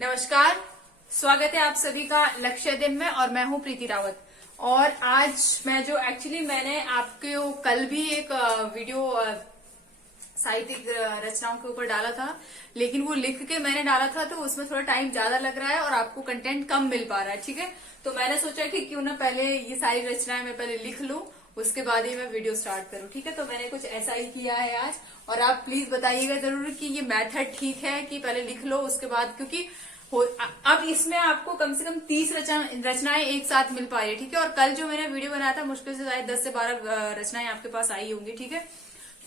नमस्कार, स्वागत है आप सभी का लक्ष्य दिन में। और मैं हूं प्रीति रावत। और आज मैंने आपको कल भी एक वीडियो साहित्यिक रचनाओं के ऊपर डाला था, लेकिन वो लिख के मैंने डाला था तो उसमें थोड़ा टाइम ज्यादा लग रहा है और आपको कंटेंट कम मिल पा रहा है। ठीक है, तो मैंने सोचा कि क्यों ना पहले ये सारी रचनाएं मैं पहले लिख लूं, उसके बाद ही मैं वीडियो स्टार्ट करूं। ठीक है, तो मैंने कुछ ऐसा ही किया है आज। और आप प्लीज बताइएगा जरूर कि ये मेथड ठीक है कि पहले लिख लो उसके बाद, क्योंकि अब इसमें आपको कम से कम 30 रचनाएं एक साथ मिल पा रही है। ठीक है, और कल जो मैंने वीडियो बनाया था मुश्किल से शायद 10 से 12 रचनाएं आपके पास आई होंगी। ठीक है,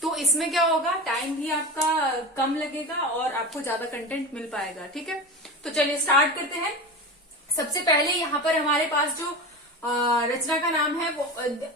तो इसमें क्या होगा, टाइम भी आपका कम लगेगा और आपको ज्यादा कंटेंट मिल पाएगा। ठीक है, तो चलिए स्टार्ट करते हैं। सबसे पहले यहाँ पर हमारे पास जो रचना का नाम है वो,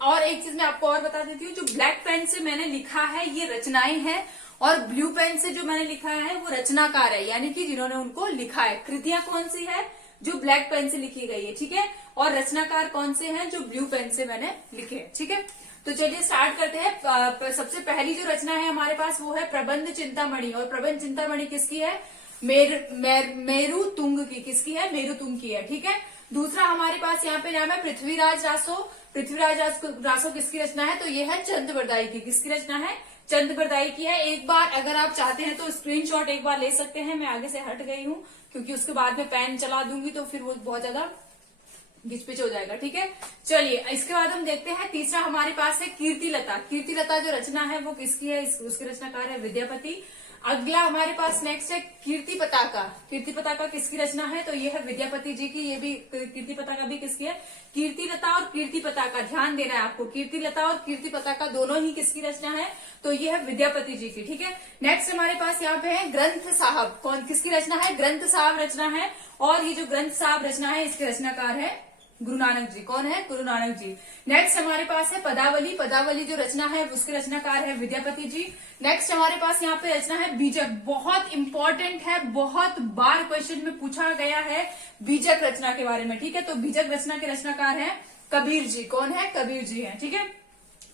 और एक चीज मैं आपको और बता देती हूँ, जो ब्लैक पेन से मैंने लिखा है ये रचनाएं हैं, और ब्लू पेन से जो मैंने लिखा है वो रचनाकार है, यानी कि जिन्होंने उनको लिखा है। कृतियां कौन सी है, जो ब्लैक पेन से लिखी गई है। ठीक है, और रचनाकार कौन से हैं, जो ब्लू पेन से मैंने लिखे हैं। ठीक है, तो चलिए स्टार्ट करते हैं। सबसे पहली जो रचना है हमारे पास वो है प्रबंध चिंतामणि। और प्रबंध चिंतामणि किसकी है, मेरु तुंग की। किसकी है, मेरु तुंग की है। ठीक है, दूसरा हमारे पास यहाँ पे नाम है पृथ्वीराज रासो। पृथ्वीराज रासो किसकी रचना है, तो ये है चंद बरदाई की। किसकी रचना है, चंद बरदाई की है। एक बार अगर आप चाहते हैं तो स्क्रीनशॉट एक बार ले सकते हैं। मैं आगे से हट गई हूँ क्योंकि उसके बाद में पेन चला दूंगी तो फिर वो बहुत ज्यादा घिचपिच हो जाएगा। ठीक है, चलिए इसके बाद हम देखते हैं। तीसरा हमारे पास है कीर्तिलता। कीर्तिलता जो रचना है वो किसकी है, उसके रचनाकार है विद्यापति। अगला हमारे पास नेक्स्ट है कीर्ति पताका। कीर्ति पताका किसकी रचना है, तो ये है विद्यापति जी की। ये भी कीर्ति पताका भी किसकी है, कीर्तिलता और कीर्ति पताका। ध्यान देना है आपको, कीर्तिलता और कीर्ति पताका दोनों ही किसकी रचना है, तो ये है विद्यापति जी की। ठीक है, नेक्स्ट हमारे पास यहाँ पे है ग्रंथ साहब। कौन किसकी रचना है, ग्रंथ साहब रचना है। और ये जो ग्रंथ साहब रचना है इसके रचनाकार है गुरु नानक जी। कौन है, गुरु नानक जी। नेक्स्ट हमारे पास है पदावली। पदावली जो रचना है उसके रचनाकार है विद्यापति जी। नेक्स्ट हमारे पास यहाँ पे रचना है बीजक। बहुत इंपॉर्टेंट है, बहुत बार क्वेश्चन में पूछा गया है बीजक रचना के बारे में। ठीक है, तो बीजक रचना के रचनाकार है कबीर जी। कौन है, कबीर जी है। ठीक है,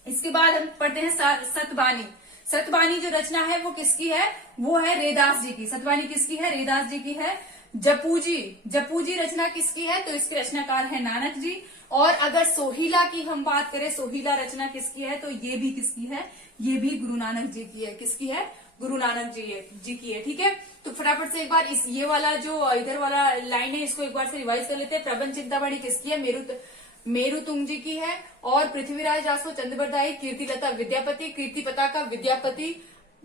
इसके बाद हम पढ़ते हैं सतबानी। सतबानी जो रचना है वो किसकी है, वो है रैदास जी की। सतबानी किसकी है, रैदास जी की है। जपूजी, जपूजी रचना किसकी है, तो इसके रचनाकार है नानक जी। और अगर सोहिला की हम बात करें, सोहिला रचना किसकी है, तो ये भी किसकी है, ये भी गुरु नानक जी की है। किसकी है, गुरु नानक जी की है। ठीक है, तो फटाफट से एक बार ये वाला जो इधर वाला लाइन है इसको एक बार से रिवाइज कर लेते हैं। प्रबंध चिंतामणि किसकी है, मेरु तुंग जी की है। और पृथ्वीराज रासो चंद बरदाई, कीर्तिलता विद्यापति, कीर्ति पताका विद्यापति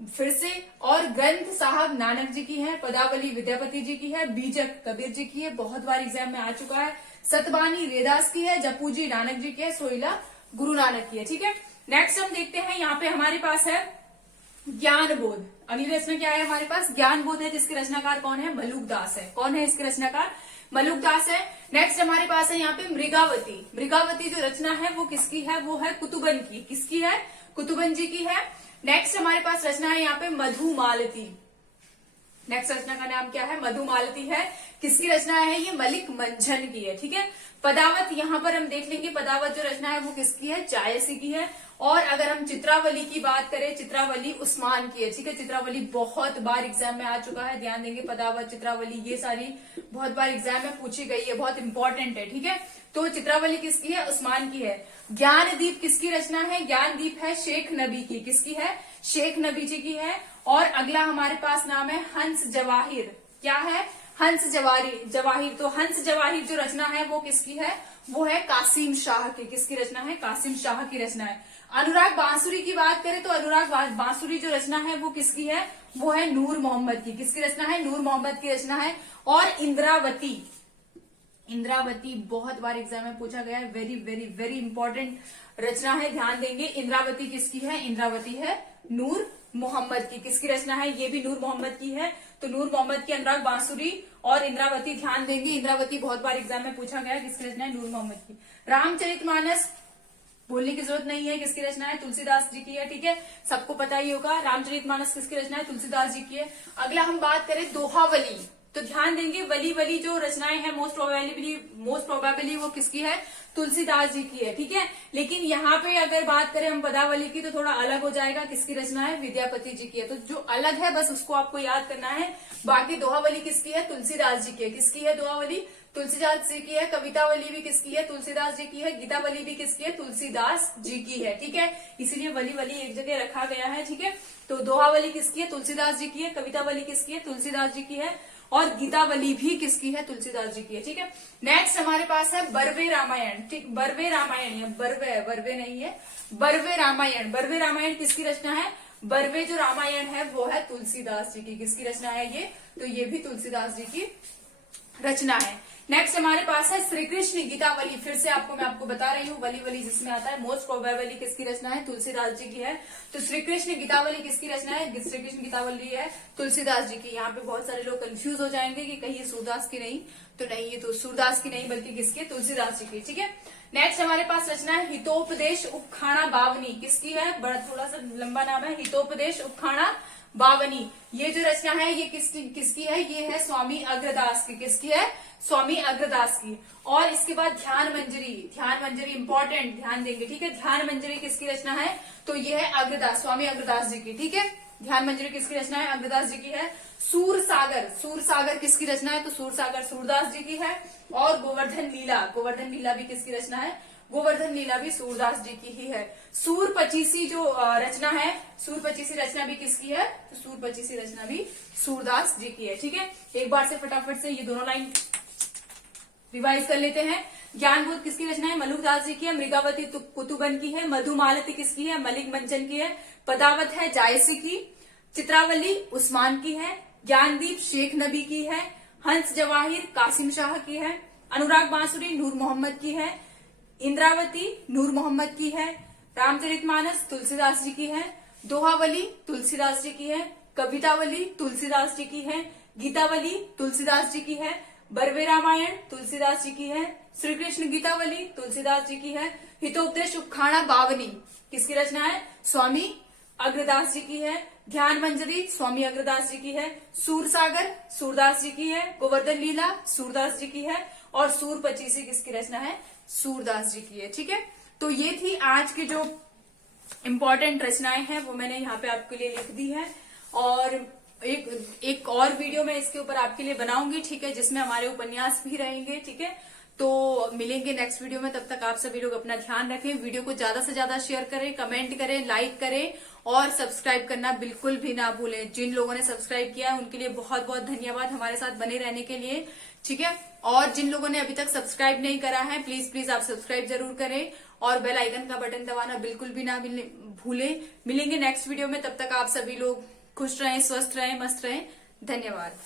फिर से, और ग्रंथ साहब नानक जी की है। पदावली विद्यापति जी की है। बीजक कबीर जी की है, बहुत बार एग्जाम में आ चुका है। सतबानी रैदास की है। जपूजी नानक जी की है। सोहिला गुरु नानक की है। ठीक है, नेक्स्ट हम देखते हैं, यहाँ पे हमारे पास है ज्ञान बोध। अगली रचना क्या है हमारे पास, ज्ञान बोध है, जिसके रचनाकार कौन है, मलुकदास है। कौन है इसके रचनाकार, मलुकदास है। नेक्स्ट हमारे पास है यहाँ पे मृगावती। मृगावती जो रचना है वो किसकी है, वो है कुतुबन की। किसकी है, कुतुबन जी की है। नेक्स्ट हमारे पास रचना है यहाँ पे मधुमालती। नेक्स्ट रचना का नाम क्या है, मधुमालती है। किसकी रचना है, ये मलिक मंझन की है। ठीक है, पदावत यहाँ पर हम देख लेंगे, पदावत जो रचना है वो किसकी है, जायसी की है। और अगर हम चित्रावली की बात करें, चित्रावली उस्मान की है। ठीक है, चित्रावली बहुत बार एग्जाम में आ चुका है, ध्यान देंगे। पदावत, चित्रावली ये सारी बहुत बार एग्जाम में पूछी गई है, बहुत इंपॉर्टेंट है। ठीक है, तो चित्रावली किसकी है, उस्मान की है। ज्ञानदीप किसकी रचना है, ज्ञानदीप है शेख नबी की। किसकी है, शेख नबी जी की है। और अगला हमारे पास नाम है हंस जवाहिर। क्या है, हंस जवाहिर। तो हंस जवाहिर जो रचना है वो किसकी है, वो है कासिम शाह की। किसकी रचना है, कासिम शाह की रचना है। अनुराग बांसुरी की बात करें तो अनुराग बांसुरी जो रचना है वो किसकी है, वो है नूर मोहम्मद की। किसकी रचना है, नूर मोहम्मद की रचना है। और इंद्रावती, इंद्रावती बहुत बार एग्जाम में पूछा गया है, वेरी वेरी वेरी इंपॉर्टेंट रचना है, ध्यान देंगे। इंद्रावती किसकी है, इंद्रावती है नूर मोहम्मद की। किसकी रचना है, ये भी नूर मोहम्मद की है। तो नूर मोहम्मद की, अनुराग बांसुरी और इंद्रावती, ध्यान देंगे। इंद्रावती बहुत बार एग्जाम में पूछा गया है, किसकी रचना है, नूर मोहम्मद की। रामचरितमानस बोलने की जरूरत नहीं है, किसकी रचना है, तुलसीदास जी की है। ठीक है, सबको पता ही होगा रामचरितमानस किसकी रचना है, तुलसीदास जी की है। अगला हम बात करें दोहावली। तो ध्यान देंगे वली वली जो रचनाएं हैं मोस्ट प्रोबेबली वो किसकी है, तुलसीदास जी की है, ठीक है। लेकिन यहाँ पे अगर बात करें हम पदावली की तो थोड़ा अलग हो जाएगा, किसकी रचना है, विद्यापति जी की है। तो जो अलग है बस उसको आपको याद करना है। बाकी दोहावली किसकी है, तुलसीदास जी की है। किसकी है दोहावली, तुलसीदास जी की है। कवितावली भी किसकी है, तुलसीदास जी की है। गीतावली भी किसकी है, तुलसीदास जी की है, ठीक है। इसीलिए वली वली एक जगह रखा गया है, ठीक है। तो दोहावली किसकी है, तुलसीदास जी की है। कवितावली किसकी है, तुलसीदास जी की है। और गीतावली भी किसकी है, तुलसीदास जी की है, ठीक है। नेक्स्ट हमारे पास है बरवे रामायण, ठीक। बरवे रामायण, बरवे नहीं है, बरवे रामायण। बरवे रामायण किसकी रचना है, बरवे जो रामायण है वो है तुलसीदास जी की। किसकी रचना है ये, तो ये भी तुलसीदास जी की रचना है। नेक्स्ट हमारे पास है श्री कृष्ण गीतावली। फिर से मैं आपको बता रही हूँ, वली वली जिसमें आता है मोस्ट प्रोबेबली किसकी रचना है, तुलसीदास जी की है। तो श्री कृष्ण गीतावली किसकी रचना है, श्री कृष्ण गीतावली है तुलसीदास जी की। यहाँ पे बहुत सारे लोग कंफ्यूज हो जाएंगे कि कहीं ये सूरदास की नहीं, तो नहीं, ये तो सूरदास की नहीं बल्कि किसकी, तुलसीदास जी की, ठीक है। नेक्स्ट हमारे पास रचना है हितोपदेश उखाड़ा बावनी। किसकी है, बड़ा थोड़ा सा लंबा नाम है, हितोपदेश उखाड़ा बावनी। ये जो रचना है ये किसकी है, ये है स्वामी अग्रदास की। किसकी है, स्वामी अग्रदास की। और इसके बाद ध्यान मंजरी, ध्यान मंजरी इंपॉर्टेंट, ध्यान देंगे, ठीक है। ध्यान मंजरी किसकी रचना है, तो ये है अग्रदास, स्वामी अग्रदास जी की, ठीक है। ध्यान मंजरी किसकी रचना है, अग्रदास जी की है। सूर सागर, सूर सागर किसकी रचना है, तो सूर सागर सूरदास जी की है। और गोवर्धन लीला, गोवर्धन लीला भी किसकी रचना है, गोवर्धन लीला भी सूरदास जी की ही है। सूर पचीसी जो रचना है, सूर पचीसी रचना भी किसकी है, तो सूर पचीसी रचना भी सूरदास जी की है, ठीक है। एक बार से फटाफट से ये दोनों लाइन रिवाइज कर लेते हैं। ज्ञानबोध किसकी रचना है, मलुकदास जी की है। मृगावती कुतुबन की है। मधुमालती किसकी है, मलिक मंचन की है। पदावत है जायसी की। चित्रावली उस्मान की है। ज्ञानदीप शेख नबी की है। हंस जवाहिर कासिम शाह की है। अनुराग बांसुरी नूर मोहम्मद की है। इंद्रावती नूर मोहम्मद की है। रामचरितमानस तुलसीदास जी की है। दोहावली तुलसीदास जी की है। कवितावली तुलसीदास जी की है। गीतावली तुलसीदास जी की है। बरवे रामायण तुलसीदास जी की है। श्री कृष्ण गीतावली तुलसीदास जी की है। हितोपदेश उखाड़ा बावनी किसकी रचना है, स्वामी अग्रदास जी की है। ध्यान मंजरी स्वामी अग्रदास जी की है। सूर सागर सूरदास जी की है। गोवर्धन लीला सूरदास जी की है। और सूर पचीसी किसकी रचना है, सूरदास जी की है, ठीक है। तो ये थी आज की जो इम्पोर्टेंट रचनाएं हैं वो मैंने यहाँ पे आपके लिए लिख दी है। और एक और वीडियो मैं इसके ऊपर आपके लिए बनाऊंगी, ठीक है, जिसमें हमारे उपन्यास भी रहेंगे, ठीक है। तो मिलेंगे नेक्स्ट वीडियो में, तब तक आप सभी लोग अपना ध्यान रखें। वीडियो को ज्यादा से ज्यादा शेयर करें, कमेंट करें, लाइक करें और सब्सक्राइब करना बिल्कुल भी ना भूलें। जिन लोगों ने सब्सक्राइब किया है उनके लिए बहुत बहुत धन्यवाद हमारे साथ बने रहने के लिए, ठीक है। और जिन लोगों ने अभी तक सब्सक्राइब नहीं करा है प्लीज प्लीज आप सब्सक्राइब जरूर करें और बेल आइकन का बटन दबाना बिल्कुल भी ना भूलें। मिलेंगे नेक्स्ट वीडियो में, तब तक आप सभी लोग खुश रहें, स्वस्थ रहें, मस्त रहें। धन्यवाद।